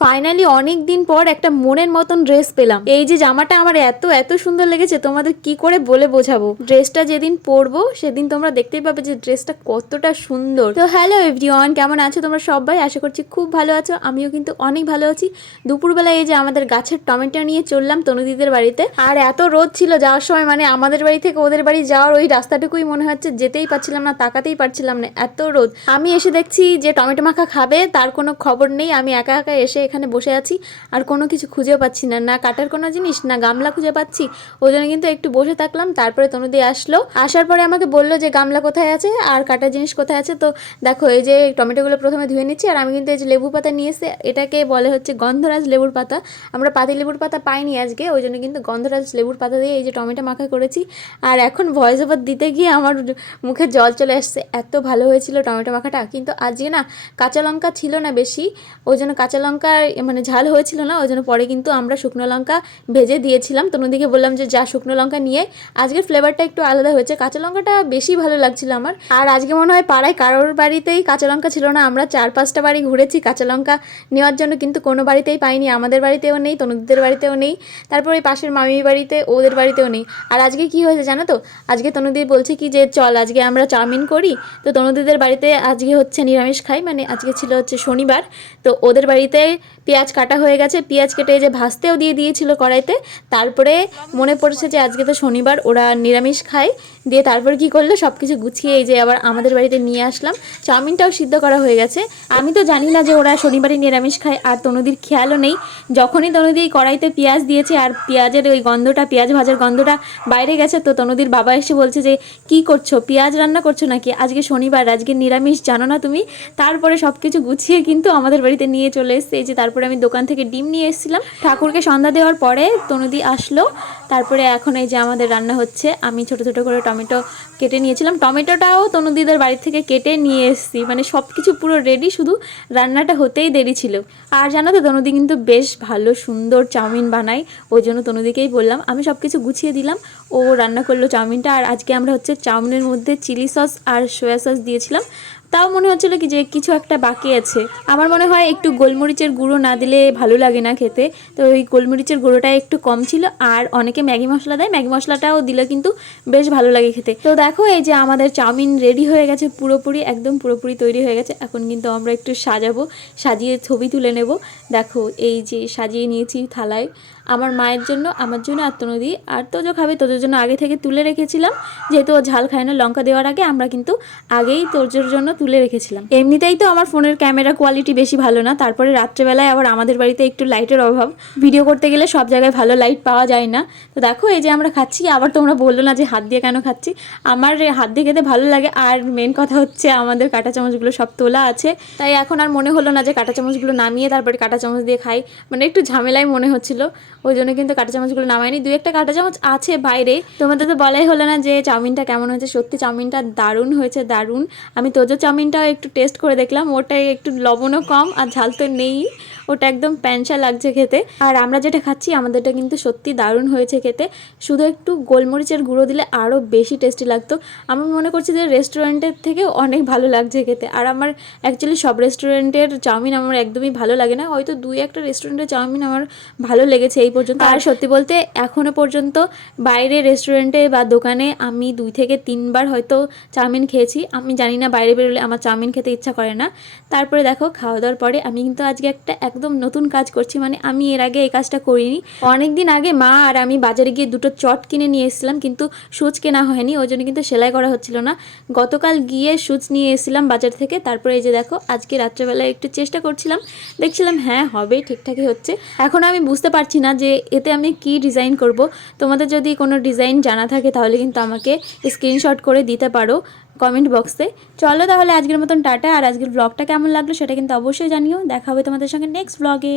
Finally অনেক দিন পর একটা মনের মতন ড্রেস পেলাম। এই যে জামাটা আমার এত এত সুন্দর লেগেছে, তোমাদের কি করে বলে বোঝাবো? ড্রেসটা যেদিন পরবো, সেদিন তোমরা দেখতেই পাবে যে ড্রেসটা কতটা সুন্দর। তো হ্যালো এভরিওয়ান কেমন আছো তোমরা সবাই? আশা করছি খুব ভালো আছো, আমিও কিন্তু অনেক ভালো আছি। দুপুরবেলায় এই যে আমাদের গাছের টমেটো নিয়ে চললাম তনুদিদের বাড়িতে। আর এত রোদ ছিল যাওয়ার সময় মানে আমাদের বাড়ি থেকে ওদের বাড়ি যাওয়ার ওই রাস্তাটুকুই মনে হচ্ছে, যেতেই পারছিলাম না, তাকাতেই পারছিলাম না, এত রোদ। আমি এসে দেখছি যে টমেটো মাখা খাবে, তার কোনো খবর নেই, আমি একা একা এসে এখানে বসে আছি আর কোনো কিছু খুঁজেও পাচ্ছি না না কাটার কোনো জিনিস, না গামলা খুঁজে পাচ্ছি। ওই জন্য কিন্তু একটু বসে থাকলাম, তারপরে তনুদি আসলো। আসার পরে আমাকে বলল যে, গামলা কোথায় আছে আর কাটার জিনিস কোথায় আছে? তো দেখো, এই যে টমেটোগুলো প্রথমে ধুয়ে নিচ্ছি আর আমি কিন্তু এই যে লেবু পাতা নিয়ে এসে, এটাকে বলে হচ্ছে গন্ধরাজ লেবুর পাতা। আমরা পাতি লেবুর পাতা পাইনি আজকে, ওই জন্য কিন্তু গন্ধরাজ লেবুর পাতা দিয়ে এই যে টমেটো মাখা করেছি। আর এখন ভয়েস ওভার দিতে গিয়ে আমার মুখে জল চলে আসছে। এত ভালো হয়েছিল টমেটো মাখাটা, কিন্তু আজকে না কাঁচা লঙ্কা ছিল না বেশি, ওই জন্য কাঁচা লঙ্কা মানে ঝাল হয়েছিল না, ওই জন্য পরে কিন্তু আমরা শুকনো লঙ্কা ভেজে দিয়েছিলাম। তনুদিকে বললাম যে, যা শুকনো লঙ্কা নিয়ে। আজকের ফ্লেভারটা একটু আলাদা হয়েছে, কাঁচা লঙ্কাটা বেশি ভালো লাগছিল আমার। আর আজকে মনে হয় পাড়ায় কারোর বাড়িতেই কাঁচা লঙ্কা ছিল না, আমরা চার পাঁচটা বাড়ি ঘুরেছি, কাঁচা লঙ্কা নেওয়ার জন্য কিন্তু কোনো বাড়িতেই পাইনি, আমাদের বাড়িতেও নেই তনুদিদের বাড়িতেও নেই, তারপর ওই পাশের মামির বাড়িতে ওদের বাড়িতেও নেই। আর আজকে কি হয়েছে জানো তো, আজকে তনুদি বলছে কি যে, চল আজকে আমরা চাউমিন করি। তো তনুদিদের বাড়িতে আজকে হচ্ছে নিরামিষ খাই মানে আজকে ছিল হচ্ছে শনিবার, তো ওদের বাড়িতে পেঁয়াজ কাটা হয়ে গেছে, পেঁয়াজ কেটে যে ভাজতেও দিয়ে দিয়েছিল কড়াইতে, তারপরে মনে পড়েছে যে আজকে তো শনিবার, ওরা নিরামিষ খায় দিয়ে তারপর কি করল? সব কিছু গুছিয়ে এই যে আবার আমাদের বাড়িতে নিয়ে আসলাম। চাউমিনটাও সিদ্ধ করা হয়ে গেছে। আমি তো জানি না যে ওরা শনিবারে নিরামিষ খায়, আর তনুদির খেয়ালও নেই। যখনই তনুদি এই কড়াইতে পেঁয়াজ দিয়েছে, আর পেঁয়াজের ওই গন্ধটা, পেঁয়াজ ভাজার গন্ধটা বাইরে গেছে, তো তনুদির বাবা এসে বলছে যে, কি করছ? পেঁয়াজ রান্না করছ নাকি? আজকে শনিবার, আজকে নিরামিষ, জানো না তুমি? তারপরে সব কিছু গুছিয়ে কিন্তু আমাদের বাড়িতে নিয়ে চলে এসছে। এই যে তারপরে আমি দোকান থেকে ডিম নিয়ে এসেছিলাম। ঠাকুরকে সন্ধ্যা দেওয়ার পরে তনুদি আসলো। তারপরে এখন এই যে আমাদের রান্না হচ্ছে। আমি ছোট ছোট করে কেটে নিয়েছিলাম। টমেটোটাও তনুদিদের বাড়ি থেকে কেটে নিয়ে এসেছি। মানে সব কিছু পুরো রেডি শুধু রান্নাটা হতেই দেরি ছিল। আর জানো তো, তনুদি কিন্তু বেশ ভালো, সুন্দর চাউমিন বানায়। ওই জন্য তনুদিকেই বললাম, আমি সব কিছু গুছিয়ে দিলাম। ও রান্না করল চাউমিনটা। আর আজকে আমরা হচ্ছে চাউমিনের মধ্যে চিলি সস আর সোয়া সস দিয়েছিলাম। তাও মনে হচ্ছিল কি যে কিছু একটা বাকি আছে। আমার মনে হয় একটু গোলমরিচের গুঁড়ো না দিলে ভালো লাগে না খেতে। তো ওই গোলমরিচের গুঁড়োটা একটু কম ছিল আর অনেকে ম্যাগি মশলা দেয়। ম্যাগি মশলাটাও দিলে কিন্তু বেশ ভালো লাগে খেতে। তো দেখো, এই যে আমাদের চাউমিন রেডি হয়ে গেছে পুরোপুরি, একদম পুরোপুরি তৈরি হয়ে গেছে। এখন কিন্তু আমরা একটু সাজাবো, সাজিয়ে ছবি তুলে নেব। দেখো, এই যে সাজিয়ে নিয়েছি থালায়। আমার মায়ের জন্য, আমার জন্য আর তনুদি আর তোজো খাবে, তোজোর জন্য আগে থেকে তুলে রেখেছিলাম। যেহেতু ও ঝাল খায় না, লঙ্কা দেওয়ার আগে আমরা কিন্তু আগেই তোজোর জন্য তুলে রেখেছিলাম। এমনিতেই তো আমার ফোনের ক্যামেরা কোয়ালিটি বেশি ভালো না, তারপরে রাত্রেবেলায় আবার আমাদের বাড়িতে একটু লাইটের অভাব। ভিডিও করতে গেলে সব জায়গায় ভালো লাইট পাওয়া যায় না। তো দেখো, এই যে আমরা খাচ্ছি, আবার তোমরা বলল না যে হাত দিয়ে কেন খাচ্ছি। আমার হাত দিয়ে খেতে ভালো লাগে, আর মেন কথা হচ্ছে আমাদের কাঁটা চামচগুলো সব তোলা আছে। তাই এখন আর মনে হলো না যে কাঁটা চামচগুলো নামিয়ে তারপরে কাঁটা চামচ দিয়ে খাই। মানে একটু ঝামেলাই মনে হচ্ছিল। ওই জন্য কিন্তু কাঁটা চামচগুলো নামাইনি দু একটা কাঁটা চামচ আছে বাইরে। তোমাদের তো বলাই হলো না যে চাউমিনটা কেমন হয়েছে। সত্যি চাউমিনটা দারুণ হয়েছে, দারুণ। আমি তোজো চাউমিনটাও একটু টেস্ট করে দেখলাম। ওটাই একটু লবণও কম আর ঝাল তো নেই। ওটা একদম প্যানসা লাগছে খেতে। আর আমরা যেটা খাচ্ছি, আমাদেরটা কিন্তু সত্যি দারুণ হয়েছে খেতে। শুধু একটু গোলমরিচের গুঁড়ো দিলে আরও বেশি টেস্টি লাগতো। আমি মনে করছি যে রেস্টুরেন্টের থেকে অনেক ভালো লাগছে খেতে। আর আমার অ্যাকচুয়ালি সব রেস্টুরেন্টের চাউমিন আমার একদমই ভালো লাগে না। হয়তো দুই একটা রেস্টুরেন্টের চাউমিন আমার ভালো লেগেছে। এই পর্যন্ত। আর সত্যি বলতে এখনও পর্যন্ত বাইরে রেস্টুরেন্টে বা দোকানে আমি দুই থেকে তিনবার হয়তো চাউমিন খেয়েছি। আমি জানি না বাইরে বেরোলে আমার চাউমিন খেতে ইচ্ছা করে না। তারপরে দেখো খাওয়া দাওয়ার পরে আমি কিন্তু আজকে একটা একদম নতুন কাজ করছি। মানে আমি এর আগে এই কাজটা করিনি। অনেক দিন আগে মা আর আমি বাজারে গিয়ে দুটো চট কিনে নিয়ে এসেছিলাম, কিন্তু সুচ কেনা হয়নি। ওই জন্য কিন্তু সেলাই করা হচ্ছিল না। গতকাল গিয়ে সুচ নিয়ে এসেছিলাম বাজার থেকে। তারপরে এই যে দেখো, আজকে রাত্রেবেলায় একটু চেষ্টা করছিলাম। দেখছিলাম হ্যাঁ হবে ঠিকঠাকই হচ্ছে। এখন আমি বুঝতে পারছি না যে এতে আমি কি ডিজাইন করব, তোমাদের যদি কোনো ডিজাইন জানা থাকে তাহলে কিন্তু আমাকে স্ক্রিনশট করে দিতে পারো কমেন্ট বক্সে চলো তাহলে আজকের মতন টাটা, আর আজকের ব্লগটা কেমন লাগল সেটা কিন্তু অবশ্যই জানিও। দেখা হবে তোমাদের সঙ্গে নেক্সট ব্লগে